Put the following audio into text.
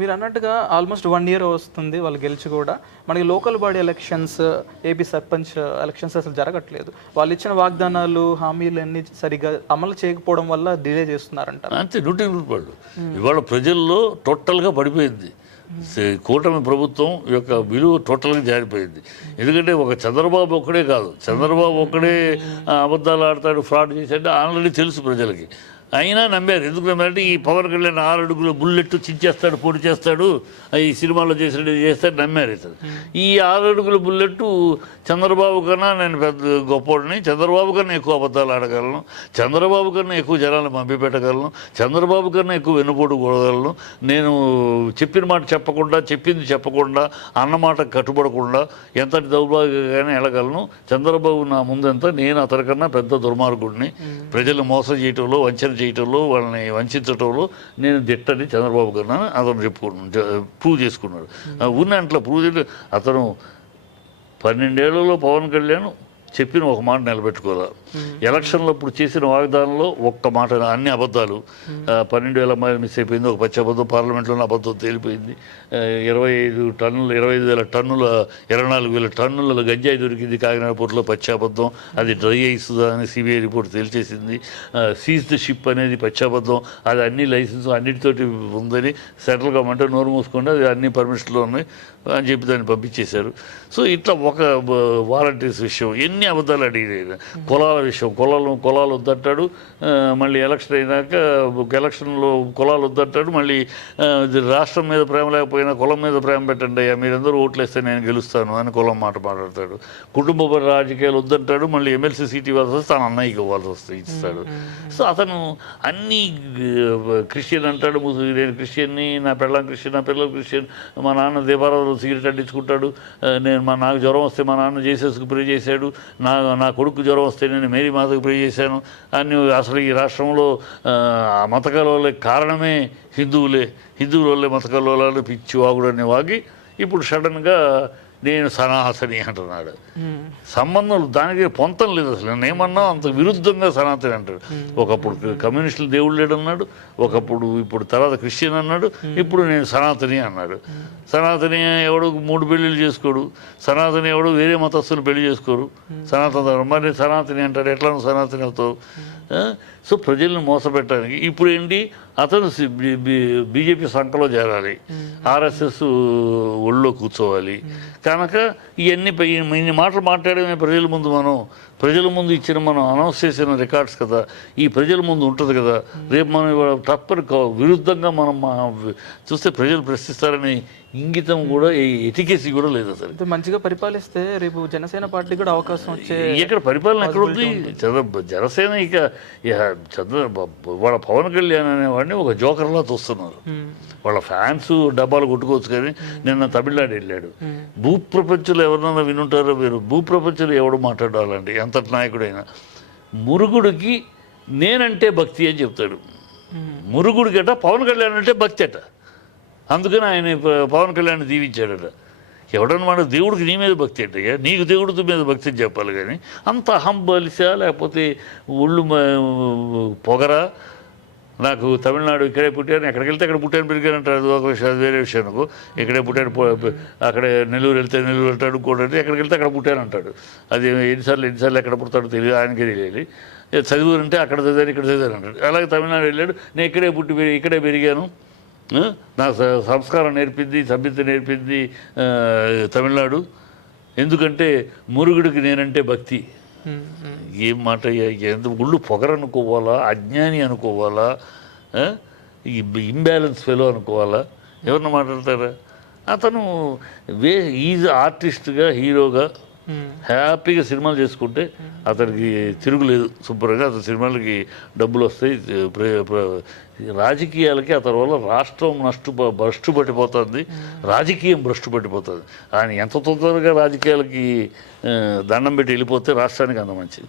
మీరు అన్నట్టుగా almost one year వస్తుంది వాళ్ళు గెలిచి కూడా. మనకి local body elections AP sarpanch elections అసలు జరగట్లేదు. వాళ్ళు ఇచ్చిన వాగ్దానాలు హామీలు అన్ని సరిగా అమలు చేయకపోవడం వల్ల డిలే చేస్తున్నారంట. అంతే నూటికి నూరు ఇవాళ ప్రజల్లో టోటల్గా పడిపోయింది. కూటమి ప్రభుత్వం యొక్క విలువ టోటల్గా జారిపోయింది. ఎందుకంటే ఒక చంద్రబాబు ఒక్కడే కాదు. చంద్రబాబు ఒక్కడే అబద్ధాలు ఆడతాడు ఫ్రాడ్ చేశాడు ఆల్రెడీ తెలుసు ప్రజలకి. అయినా నమ్మారు. ఎందుకు నమ్మారంటే ఈ పవన్ కళ్యాణ్ ఆరు అడుగుల బుల్లెట్ చించేస్తాడు పొడి చేస్తాడు ఈ సినిమాలో చేసినట్టు చేస్తాడు నమ్మారు ఇతను. ఈ ఆరు అడుగుల బుల్లెట్ చంద్రబాబు కన్నా నేను పెద్ద గొప్పవాడిని చంద్రబాబు కన్నా ఎక్కువ అబద్ధాలు ఆడగలను చంద్రబాబు కన్నా ఎక్కువ జనాలను పంపిపెట్టగలను చంద్రబాబు కన్నా ఎక్కువ వెనుపోటు కూడగలను నేను చెప్పిన మాట చెప్పకుండా చెప్పింది చెప్పకుండా అన్నమాట కట్టుబడకుండా ఎంతటి దౌర్భాగ్యంగానే వెళ్ళగలను చంద్రబాబు నా ముందంతా నేను అతనికన్నా పెద్ద దుర్మార్గుడిని. ప్రజలు మోసం చేయటంలో వంచన చేయటంలో వాళ్ళని వంచడంలో నేను దిట్టని చంద్రబాబు కన్నా అతను చెప్పుకున్నాడు ప్రూవ్ చేసుకున్నాడు. ఉన్న అట్లా ప్రూవ్ చేయ అతను పన్నెండేళ్ళలో పవన్ కళ్యాణ్ చెప్పిన ఒక మాట నిలబెట్టుకోవాలి. ఎలక్షన్లో ఇప్పుడు చేసిన వాగ్దానంలో ఒక్క మాట అన్ని అబద్ధాలు. పన్నెండు వేల మైలు మిస్ అయిపోయింది ఒక పచ్చి అబద్ధం పార్లమెంట్లోనే అబద్ధం తేలిపోయింది. ఇరవై ఐదు టన్నులు ఇరవై ఐదు వేల టన్నుల ఇరవై నాలుగు వేల టన్నుల గంజాయి దొరికింది కాకినాడ పోర్టులో పచ్చి అబద్ధం. అది డ్రై ఐస్ అని సిబిఐ రిపోర్ట్ తేల్చేసింది. సీజ్ ద షిప్ అనేది పచ్చి అబద్ధం. అది అన్ని లైసెన్స్ అన్నిటితోటి ఉందని సెంట్రల్ గవర్నమెంట్ నోరు మూసుకుంటే అది అన్ని పర్మిషన్లో ఉన్నాయి అని చెప్పి దాన్ని పంపించేశారు. సో ఇట్లా ఒక వాలంటీర్స్ విషయం ఎన్ని అబద్ధాలు అడిగి కులాల విషయం. కులాలు కులాలు వద్దంటాడు మళ్ళీ ఎలక్షన్ అయినాక ఎలక్షన్లో కులాలు వద్దంటాడు మళ్ళీ రాష్ట్రం మీద ప్రేమ లేకపోయినా కులం మీద ప్రేమ పెట్టండి అయ్యా మీరందరూ ఓట్లేస్తే నేను గెలుస్తాను అని కులం మాట మాట్లాడతాడు. కుటుంబ రాజకీయాలు వద్దంటాడు మళ్ళీ ఎమ్మెల్సీ సీట్ ఇవ్వాల్సి వస్తే తన అన్నయ్యకి ఇవ్వాల్సి వస్తే ఇస్తాడు. సో అతను అన్ని క్రిస్టియన్ అంటాడు నేను క్రిస్టియన్ని నా పెళ్ళం క్రిస్టియన్ నా పిల్లలు క్రిస్టియన్ మా నాన్న దీపారాధన సిగరెట్ అంటించుకుంటాడు నేను మా నాకు జ్వరం వస్తే మా నాన్న జేసస్కి ప్రే చేశాడు నా నా కొడుకు జ్వరం వస్తే నేను మేరీ మాతకు ప్రే చేశాను. అన్ని అసలు ఈ రాష్ట్రంలో ఆ, మత కారణమే హిందువులే. హిందువుల వల్లే మత కలవలాలు పిచ్చి వాగుడు అనే వాగి ఇప్పుడు సడన్గా నేను సనాతని అంటున్నాడు. సంబంధం దానికి పొంతం లేదు అసలు. నేను అంత విరుద్ధంగా సనాతని అంటాడు. ఒకప్పుడు కమ్యూనిస్టులు దేవుడు లేడు అన్నాడు. ఒకప్పుడు ఇప్పుడు తర్వాత క్రిస్టియన్ అన్నాడు. ఇప్పుడు నేను సనాతని అన్నాడు. సనాతని ఎవడు మూడు పెళ్ళిళ్ళు చేసుకోడు. సనాతని ఎవడు వేరే మతస్థులు పెళ్ళి చేసుకోరు. సనాతన మరి సనాతని అంటాడు. ఎట్లా సనాతని అవుతావు? సో ప్రజల్ని మోసపెట్టడానికి ఇప్పుడు ఏంటి? అతను బీజేపీ సంఖలో చేరాలి. ఆర్ఎస్ఎస్ ఒళ్ళో కూర్చోవాలి. కనుక ఇవన్నీ ఇన్ని మాటలు మాట్లాడమే ప్రజల ముందు మనం ప్రజల ముందు ఇచ్చిన మనం అనౌన్స్ చేసిన రికార్డ్స్ కదా ఈ ప్రజల ముందు ఉంటుంది కదా. రేపు మనం ఇవాళ తప్పని విరుద్ధంగా మనం చూస్తే ప్రజలు ప్రశ్నిస్తారని ఇంగితం కూడా ఎటికేసి కూడా లేదు అసలు. మంచిగా పరిపాలిస్తే రేపు జనసేన పార్టీ కూడా అవకాశం వచ్చే ఇక్కడ పరిపాలన ఎక్కడ ఉంది? చంద్ర జనసేన ఇక చంద్ర వాళ్ళ పవన్ కళ్యాణ్ అనేవాడిని ఒక జోకర్లా చూస్తున్నారు. వాళ్ళ ఫ్యాన్స్ డబ్బాలు కొట్టుకోవచ్చు కానీ నిన్న తమిళనాడు వెళ్ళాడు. భూ ప్రపంచంలో ఎవరినైనా వినుంటారో మీరు? భూ ప్రపంచంలో ఎవడు మాట్లాడాలండి? ఎంతటి నాయకుడైనా మురుగుడికి నేనంటే భక్తి అని చెప్తాడు. మురుగుడికి పవన్ కళ్యాణ్ అంటే భక్తి అట అందుకని ఆయన పవన్ కళ్యాణ్ దీవించాడట. ఎవడన్నమాట దేవుడికి నీ మీద భక్తి అంటే నీకు దేవుడి మీద భక్తి చెప్పాలి కానీ అంత అహం బలిసా లేకపోతే ఒళ్ళు పొగరా నాకు తమిళనాడు ఇక్కడే పుట్టాను ఎక్కడికి వెళ్తే అక్కడ పుట్టాను పెరిగానంటారు. అది ఒక విషయం అది వేరే విషయం నాకు. ఇక్కడే పుట్టాను అక్కడే నెల్లూరు వెళ్తే నెల్లూరు అంటాడు ఇంకోటి అంటే ఎక్కడికి వెళ్తే అక్కడ పుట్టాను అంటాడు అది ఎన్నిసార్లు ఎన్నిసార్లు ఎక్కడ పుడతాడో తెలియదు ఆయనకే తెలియాలి. ఇక చదువు అంటే అక్కడ చదివాను ఇక్కడ చదివాను అంటాడు. అలాగే తమిళనాడు వెళ్ళాడు నేను ఇక్కడే పుట్టి ఇక్కడే పెరిగాను. నా స- సంస్కారం నేర్పింది సభ్యత నేర్పింది తమిళనాడు. ఎందుకంటే మురుగుడికి నేనంటే భక్తి. ఏం మాట ఎంత గుళ్ళు పొగరనుకోవాలా అజ్ఞాని అనుకోవాలా? ఇంబ్యాలెన్స్ ఫెలో అనుకోవాలా? ఎవరిని మాట్లాడతారా? అతను వే ఈజ్ ఆర్టిస్ట్గా హీరోగా హ్యాపీగా సినిమాలు చేసుకుంటే అతనికి తిరుగులేదు శుభ్రంగా అతని సినిమాలకి డబ్బులు వస్తాయి ప్ర- రాజకీయాలకి అతని వల్ల రాష్ట్రం నష్టు భ్రష్టు పట్టిపోతుంది రాజకీయం భ్రష్టు పట్టిపోతుంది ఆయన ఎంత తొందరగా రాజకీయాలకి దండం పెట్టి వెళ్ళిపోతే రాష్ట్రానికి అంత మంచిది.